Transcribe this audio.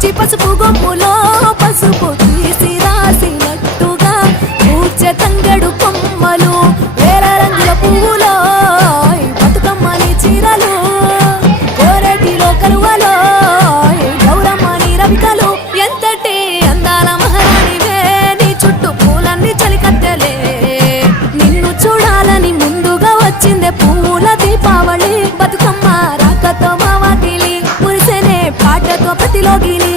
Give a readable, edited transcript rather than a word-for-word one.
పచ్చి పసుపు గొమ్ములో పసుపు తీసి రాసినట్టుగా పూచె తంగెడు కొమ్మలు వేల రంగుల పువ్వులో బతుకమ్మని చీరలు కోరటిలో కరువలో గౌరమ్మని రవికలు ఎంతటి అందాల మహారాణివే నీ చుట్టూ పూలన్నీ చలికత్తెలే నిన్ను చూడాలని ముందుగా వచ్చిందే పూల దీపావళి బతుకమ్మ రాకతో మావాటిలి మురిసెనే పాటతో ప్రతిలోగిలి